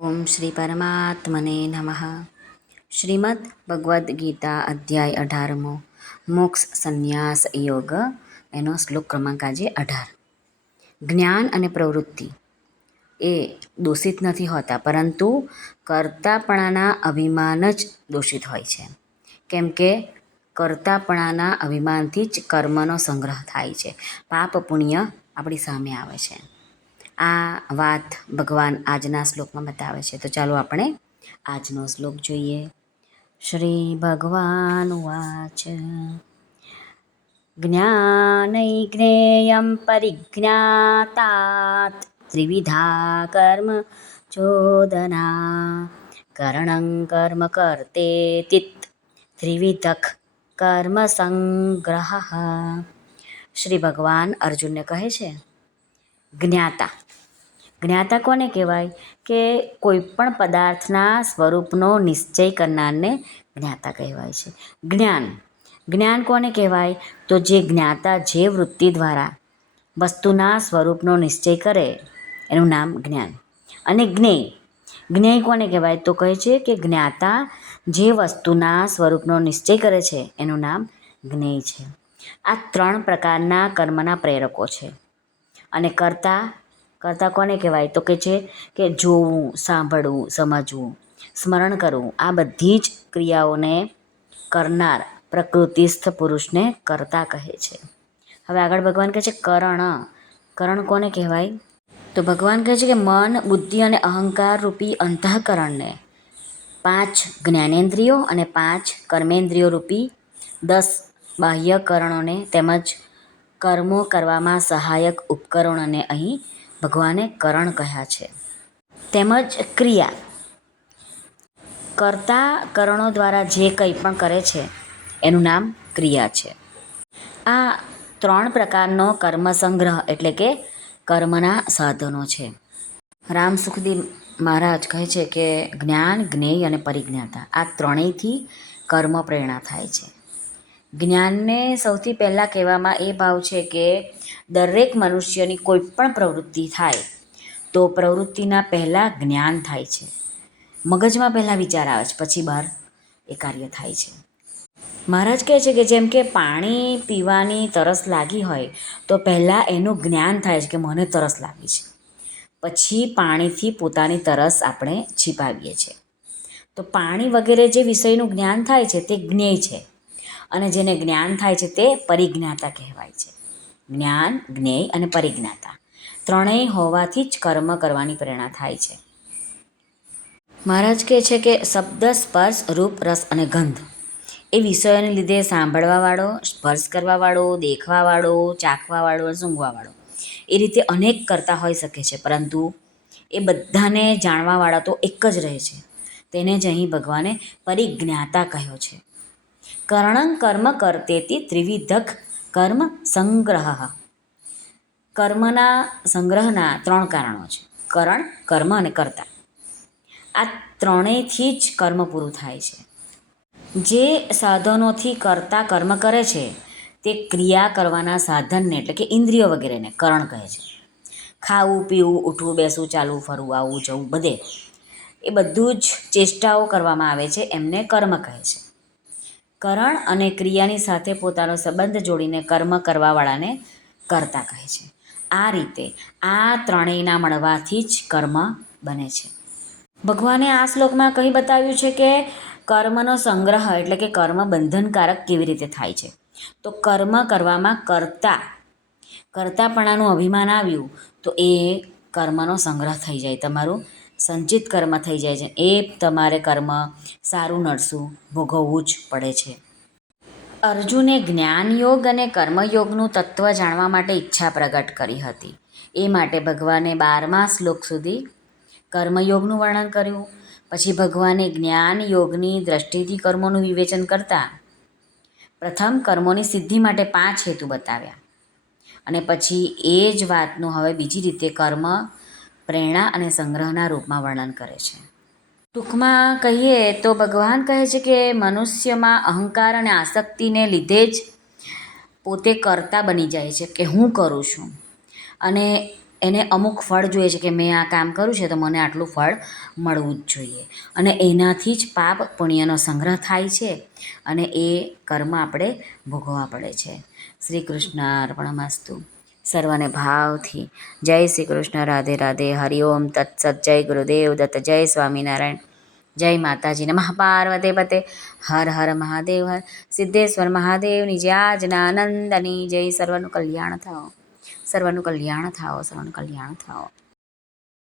ઓમ શ્રી પરમાત્મને નમઃ. શ્રીમદ ભગવદ્ ગીતા અધ્યાય 18મો મોક્ષ સંન્યાસ યોગ. એનો શ્લોક ક્રમાંક આજે 18. જ્ઞાન અને પ્રવૃત્તિ એ દોષિત નથી હોતા, પરંતુ કર્તાપણાના અભિમાન જ દોષિત હોય છે. કેમ કે કર્તાપણાના અભિમાનથી જ કર્મનો સંગ્રહ થાય છે. પાપ પુણ્ય આપણી સામે આવે છે. આ વાત ભગવાન આજના શ્લોકમાં બતાવે છે. તો ચાલો આપણે આજનો શ્લોક જોઈએ. શ્રી ભગવાન વાચ જ્ઞાનૈજ્ઞેયં પરિજ્ઞાતાत् ત્રિવિધા કર્મ ચોદના કરણં કર્મ કર્તેતિત ત્રિવિધઃ કર્મ સંગ્રહ. શ્રી ભગવાન અર્જુનને કહે છે, જ્ઞાતા. જ્ઞાતા કોને કહેવાય? કે કોઈ પણ પદાર્થના સ્વરૂપનો નિશ્ચય કરનારને જ્ઞાતા કહેવાય છે. જ્ઞાન કોને કહેવાય? તો જે જ્ઞાતા જે વૃત્તિ દ્વારા વસ્તુના સ્વરૂપનો નિશ્ચય કરે એનું નામ જ્ઞાન. અને જ્ઞેય કોને કહેવાય? તો કહે છે કે જ્ઞાતા જે વસ્તુના સ્વરૂપનો નિશ્ચય કરે છે એનું નામ જ્ઞેય છે. આ 3 પ્રકારના કર્મના પ્રેરકો છે. અને કર્તા કોને કહેવાય? તો કે છે કે જોવું, સાંભળવું, સમજવું, સ્મરણ કરવું, આ બધી જ ક્રિયાઓને કરનાર પ્રકૃતિસ્થ પુરુષને કર્તા કહે છે. હવે આગળ ભગવાન કહે છે કરણ કોને કહેવાય? તો ભગવાન કહે છે કે મન, બુદ્ધિ અને અહંકાર રૂપી અંતઃકરણને 5 જ્ઞાનેન્દ્રિયો અને 5 કર્મેન્દ્રિયો રૂપી 10 બાહ્યકરણોને તેમજ કર્મો કરવામાં સહાયક ઉપકરણોને અહીં ભગવાને કરણ કહ્યા છે. તેમજ ક્રિયા. કર્તા કરણો દ્વારા જે કંઈ પણ કરે છે એનું નામ ક્રિયા છે. આ 3 પ્રકારનો કર્મ સંગ્રહ એટલે કે કર્મના સાધનો છે. રામ સુખદેવ મહારાજ કહે છે કે જ્ઞાન, જ્ઞેય અને પરિજ્ઞાતા આ ત્રણેયથી કર્મ પ્રેરણા થાય છે. જ્ઞાનને સૌથી પહેલાં કહેવામાં એ ભાવ છે કે દરેક મનુષ્યની કોઈ પણ પ્રવૃત્તિ થાય તો પ્રવૃત્તિના પહેલાં જ્ઞાન થાય છે. મગજમાં પહેલાં વિચાર આવે છે, પછી બહાર એ કાર્ય થાય છે. મહારાજ કહે છે કે જેમ કે પાણી પીવાની તરસ લાગી હોય તો પહેલાં એનું જ્ઞાન થાય છે કે મને તરસ લાગી છે, પછી પાણીથી પોતાની તરસ આપણે છીપાવીએ છીએ. તો પાણી વગેરે જે વિષયનું જ્ઞાન થાય છે તે જ્ઞેય છે. અને જેને જ્ઞાન થાય છે તે પરિજ્ઞાતા કહેવાય છે. જ્ઞાન, જ્ઞેય અને પરિજ્ઞાતા ત્રણેય હોવાથી જ કર્મ કરવાની પ્રેરણા થાય છે. મહારાજ કહે છે કે શબ્દ, સ્પર્શ, રૂપ, રસ અને ગંધ એ વિષયોને લીધે સાંભળવાવાળો, સ્પર્શ કરવાવાળો, દેખવાવાળો, ચાખવાવાળો, સૂંઘવાવાળો એ રીતે અનેક કરતા હોઈ શકે છે, પરંતુ એ બધાને જાણવાવાળા તો એક જ રહે છે. તેને જ અહીં ભગવાને પરિજ્ઞાતા કહ્યો છે. કરણં કર્મ કર્તેતિ ત્રિવિધઃ કર્મ સંગ્રહ. કર્મના સંગ્રહના 3 કારણો છે: કરણ, કર્મ અને કર્તા. આ ત્રણેયથી જ કર્મ પૂરું થાય છે. જે સાધનોથી કર્તા કર્મ કરે છે તે ક્રિયા કરવાના સાધનને એટલે કે ઇન્દ્રિયો વગેરેને કરણ કહે છે. ખાવું, પીવું, ઉઠવું, બેસવું, ચાલવું, ફરવું, આવવું, જવું બધે એ બધું જ ચેષ્ટાઓ કરવામાં આવે છે એમને કર્મ કહે છે. કરણ અને ક્રિયાની સાથે પોતાનો સંબંધ જોડીને કર્મ કરવાવાળાને કર્તા કહે છે. આ રીતે આ ત્રણેયના મળવાથી જ કર્મ બને છે. ભગવાને આ શ્લોકમાં કહી બતાવ્યું છે કે કર્મનો સંગ્રહ એટલે કે કર્મ બંધનકારક કેવી રીતે થાય છે. તો કર્મ કરવામાં કર્તાપણાનું અભિમાન આવ્યું તો એ કર્મનો સંગ્રહ થઈ જાય, તમારું સંચિત કર્મ થઈ જાય છે. એ તમારે કર્મ સારું નડશું ભોગવવું જ પડે છે. અર્જુને જ્ઞાનયોગ અને કર્મયોગનું તત્વ જાણવા માટે ઈચ્છા પ્રગટ કરી હતી. એ માટે ભગવાને 12મા શ્લોક સુધી કર્મયોગનું વર્ણન કર્યું. પછી ભગવાને જ્ઞાન યોગની દ્રષ્ટિથી કર્મોનું વિવેચન કરતા પ્રથમ કર્મોની સિદ્ધિ માટે 5 હેતુ બતાવ્યા, અને પછી એ જ વાતનું હવે બીજી રીતે કર્મ પ્રેરણા અને સંગ્રહના રૂપમાં વર્ણન કરે છે. ટૂંકમાં કહીએ તો ભગવાન કહે છે કે મનુષ્યમાં અહંકાર અને આસક્તિને લીધે જ પોતે કર્તા બની જાય છે કે હું કરું છું, અને એને અમુક ફળ જોઈએ છે કે મેં આ કામ કર્યું છે તો મને આટલું ફળ મળવું જ જોઈએ, અને એનાથી જ પાપ પુણ્યનો સંગ્રહ થાય છે અને એ કર્મ આપણે ભોગવવા પડે છે. શ્રી કૃષ્ણ અર્પણમસ્તુ. સર્વને ભાવથી જય શ્રી કૃષ્ણ. રાધે રાધે. હરિઓમ તત્સત. જય ગુરુદેવ દત્ત. જય સ્વામિનારાયણ. જય માતાજી. નમઃ પાર્વતે પતે. હર હર મહાદેવ. હર સિદ્ધેશ્વર મહાદેવની જય. આજ્ઞાનંદની જય. સર્વનું કલ્યાણ થાઓ. સર્વનું કલ્યાણ થાઓ. સર્વનું કલ્યાણ થાઓ.